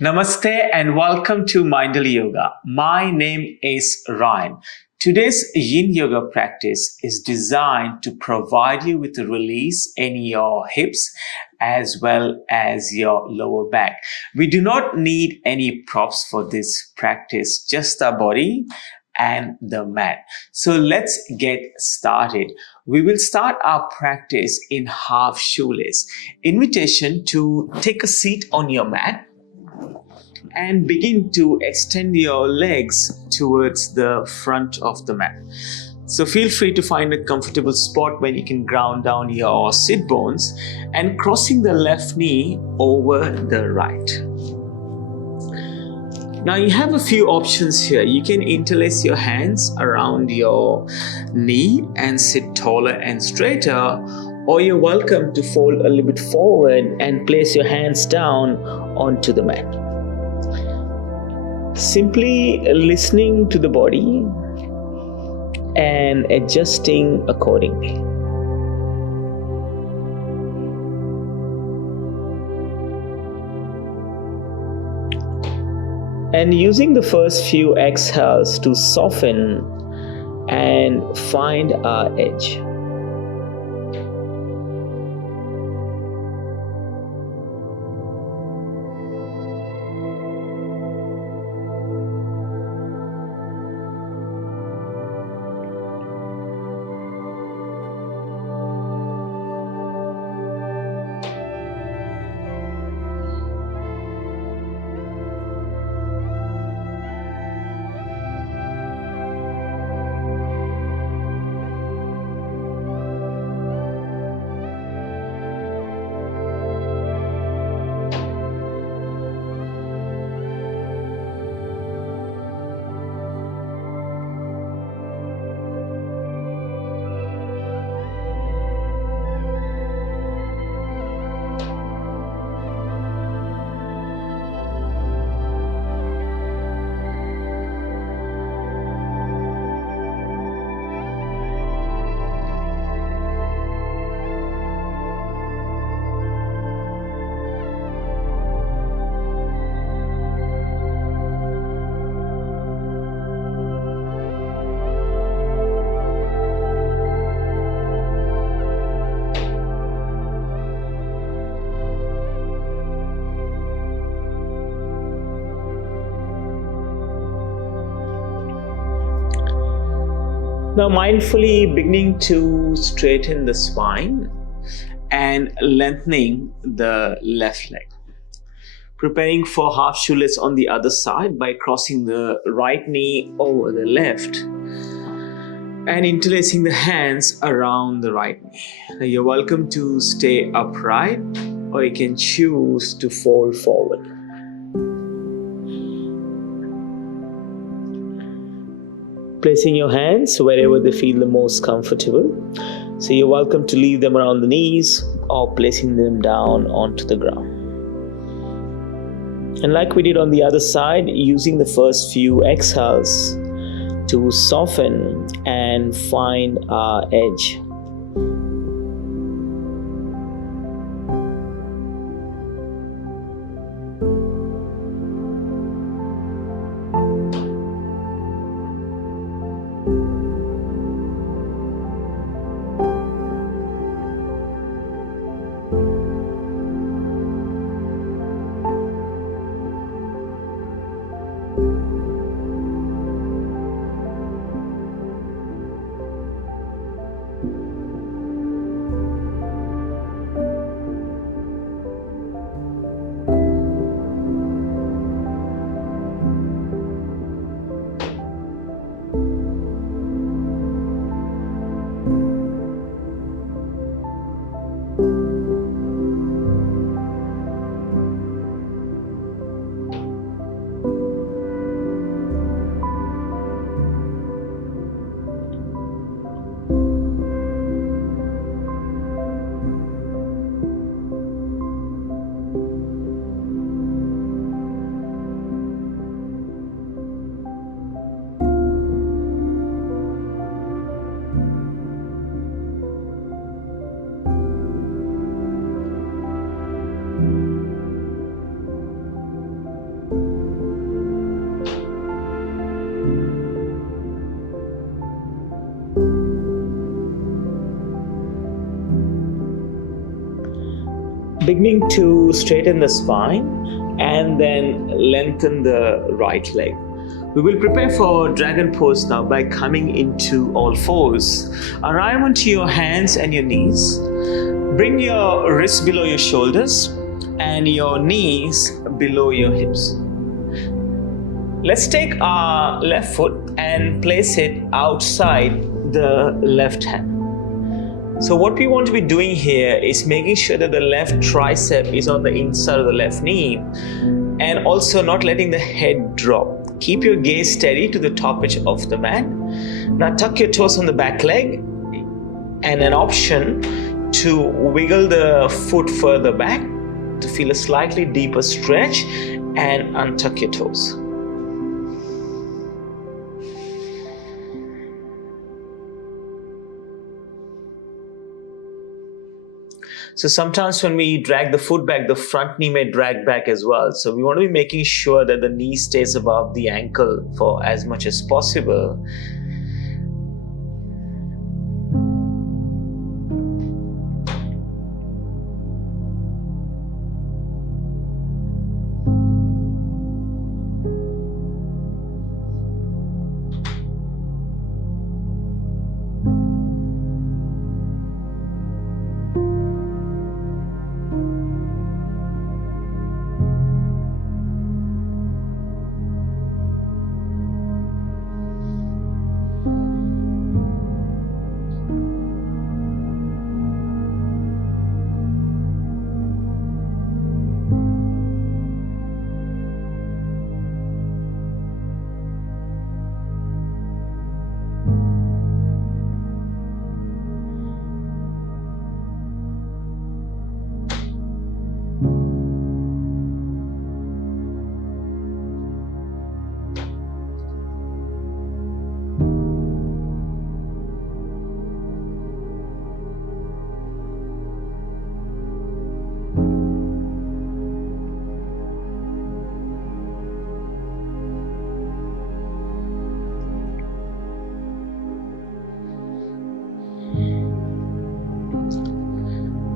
Namaste and welcome to Minderly Yoga. My name is Ryan. Today's Yin Yoga practice is designed to provide you with a release in your hips as well as your lower back. We do not need any props for this practice, just our body and the mat. So let's get started. We will start our practice in half shoelace. Invitation to take a seat on your mat and begin to extend your legs towards the front of the mat. So feel free to find a comfortable spot where you can ground down your sit bones and crossing the left knee over the right. Now you have a few options here. You can interlace your hands around your knee and sit taller and straighter, or you're welcome to fold a little bit forward and place your hands down onto the mat. Simply listening to the body and adjusting accordingly. And using the first few exhales to soften and find our edge. Now mindfully beginning to straighten the spine and lengthening the left leg. Preparing for half shoelace on the other side by crossing the right knee over the left and interlacing the hands around the right knee. Now you're welcome to stay upright, or you can choose to fold forward. Placing your hands wherever they feel the most comfortable. So you're welcome to leave them around the knees or placing them down onto the ground. And like we did on the other side, using the first few exhales to soften and find our edge. Beginning to straighten the spine and then lengthen the right leg. We will prepare for dragon pose now by coming into all fours. Arrive onto your hands and your knees. Bring your wrists below your shoulders and your knees below your hips. Let's take our left foot and place it outside the left hand. So what we want to be doing here is making sure that the left tricep is on the inside of the left knee and also not letting the head drop. Keep your gaze steady to the top edge of the mat. Now tuck your toes on the back leg and an option to wiggle the foot further back to feel a slightly deeper stretch and untuck your toes. So sometimes when we drag the foot back, the front knee may drag back as well. So we want to be making sure that the knee stays above the ankle for as much as possible.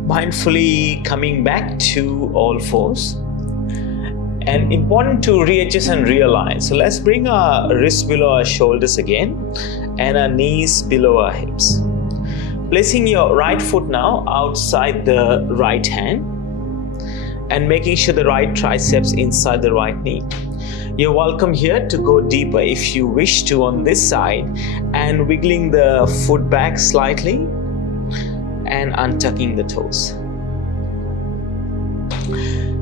Mindfully coming back to all fours, and important to readjust and realign. So let's bring our wrists below our shoulders again and our knees below our hips. Placing your right foot now outside the right hand and making sure the right triceps inside the right knee. You're welcome here to go deeper if you wish to on this side and wiggling the foot back slightly and untucking the toes.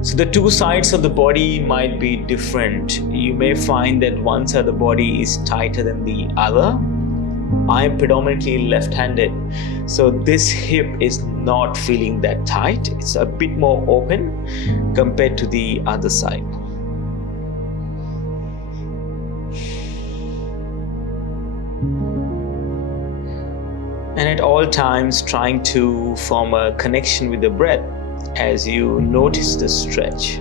So the two sides of the body might be different. You may find that one side of the body is tighter than the other. I am predominantly left-handed, so this hip is not feeling that tight. It's a bit more open compared to the other side. And at all times trying to form a connection with the breath as you notice the stretch.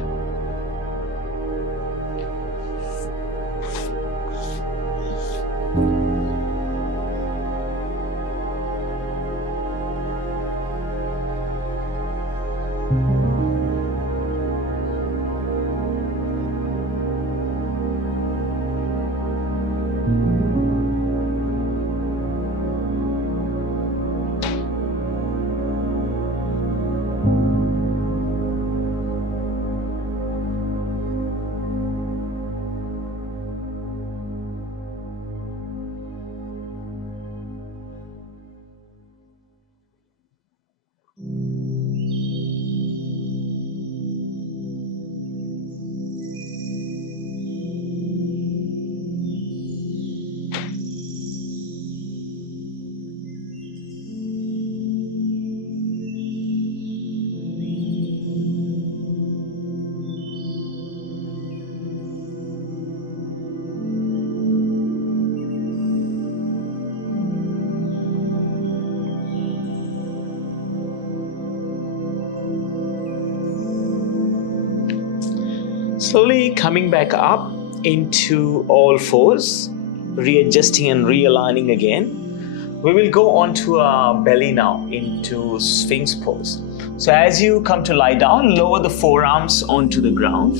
Slowly coming back up into all fours, readjusting and realigning again. We will go onto our belly now into Sphinx pose. So as you come to lie down, lower the forearms onto the ground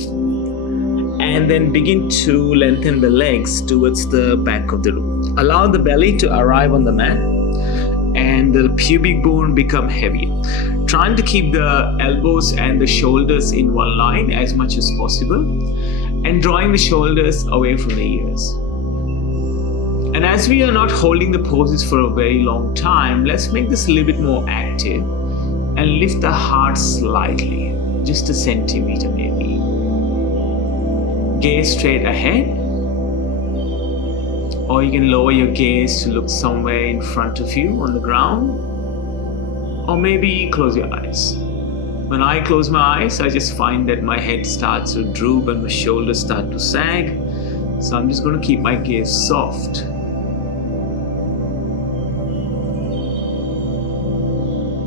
and then begin to lengthen the legs towards the back of the room. Allow the belly to arrive on the mat and the pubic bone become heavy. Trying to keep the elbows and the shoulders in one line as much as possible and drawing the shoulders away from the ears. And as we are not holding the poses for a very long time, let's make this a little bit more active and lift the heart slightly, just a centimeter maybe. Gaze straight ahead, or you can lower your gaze to look somewhere in front of you on the ground, or maybe close your eyes. When I close my eyes, I just find that my head starts to droop and my shoulders start to sag. So I'm just going to keep my gaze soft.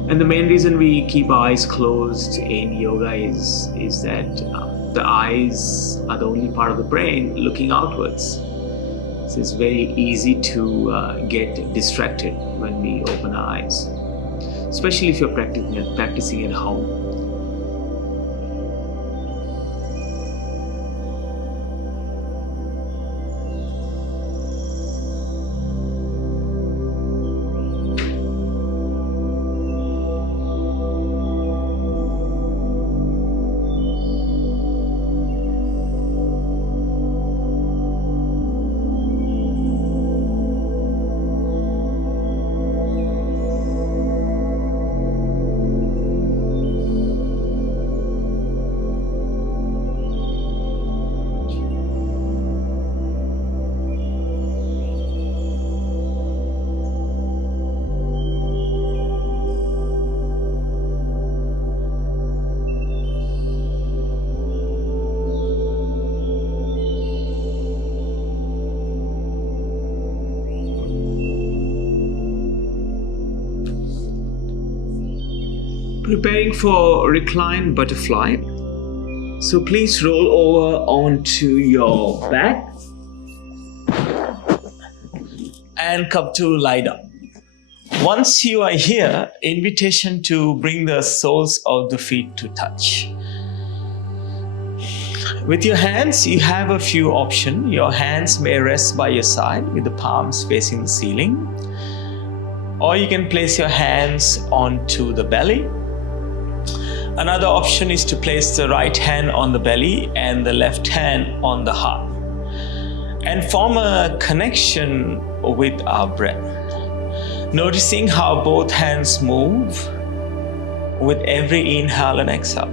And the main reason we keep our eyes closed in yoga is that the eyes are the only part of the brain looking outwards. So it's very easy to get distracted when we open our eyes, especially if you're practicing at home. Preparing for Reclined Butterfly. So please roll over onto your back and come to lie down. Once you are here, invitation to bring the soles of the feet to touch. With your hands, you have a few options. Your hands may rest by your side with the palms facing the ceiling, or you can place your hands onto the belly. Another option is to place the right hand on the belly and the left hand on the heart and form a connection with our breath. Noticing how both hands move with every inhale and exhale.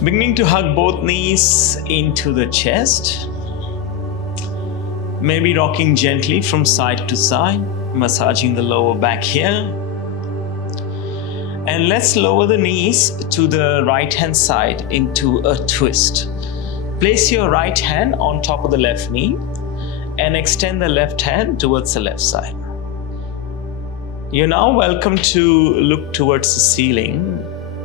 Beginning to hug both knees into the chest. Maybe rocking gently from side to side, massaging the lower back here. And let's lower the knees to the right hand side into a twist. Place your right hand on top of the left knee and extend the left hand towards the left side. You're now welcome to look towards the ceiling,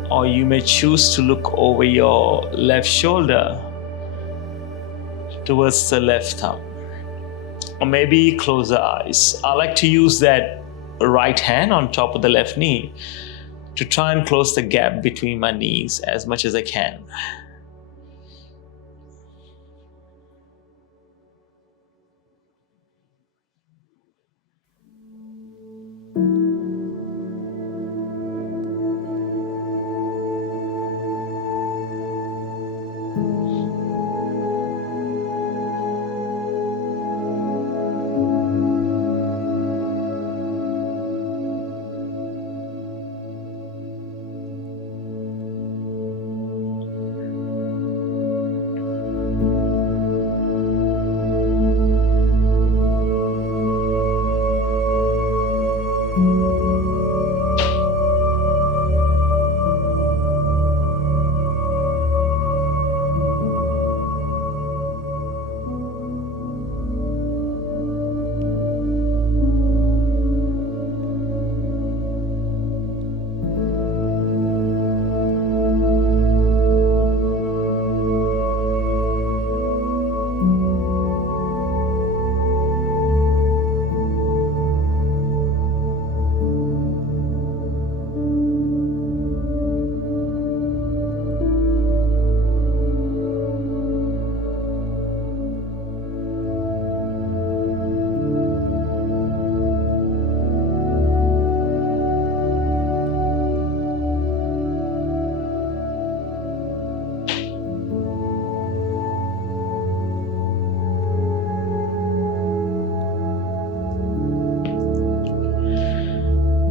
or you may choose to look over your left shoulder towards the left thumb. Or maybe close the eyes. I like to use that right hand on top of the left knee to try and close the gap between my knees as much as I can.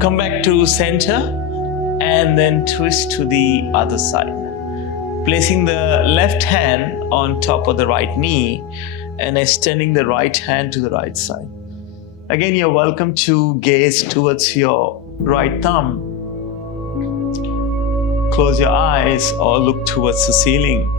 Come back to center and then twist to the other side. Placing the left hand on top of the right knee and extending the right hand to the right side. Again, you're welcome to gaze towards your right thumb. Close your eyes or look towards the ceiling.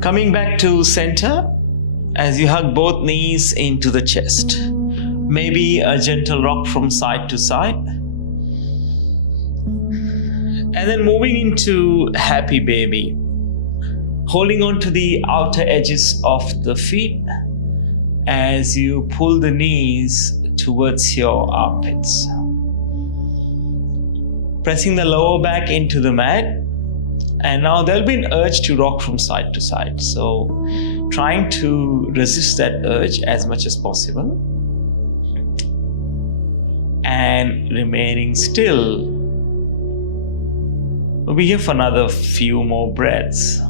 Coming back to center as you hug both knees into the chest. Maybe a gentle rock from side to side. And then moving into happy baby. Holding on to the outer edges of the feet as you pull the knees towards your armpits. Pressing the lower back into the mat. And now there'll be an urge to rock from side to side. So trying to resist that urge as much as possible. And remaining still We'll be here for another few more breaths.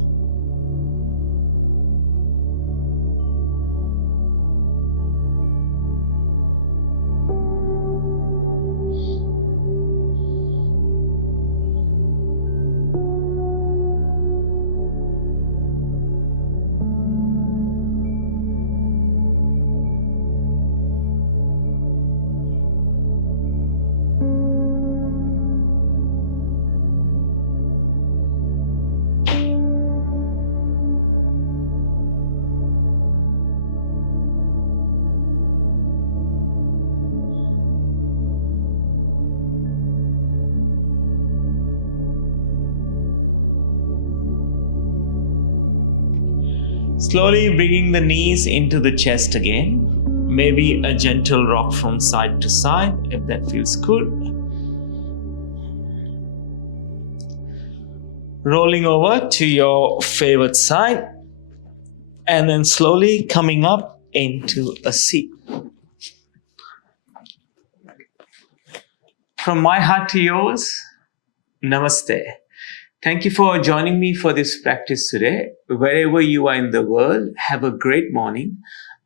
Slowly bringing the knees into the chest again. Maybe a gentle rock from side to side if that feels good. Rolling over to your favorite side and then slowly coming up into a seat. From my heart to yours, Namaste. Thank you for joining me for this practice today. Wherever you are in the world, have a great morning,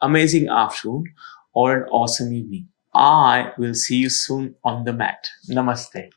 amazing afternoon, or an awesome evening. I will see you soon on the mat. Namaste.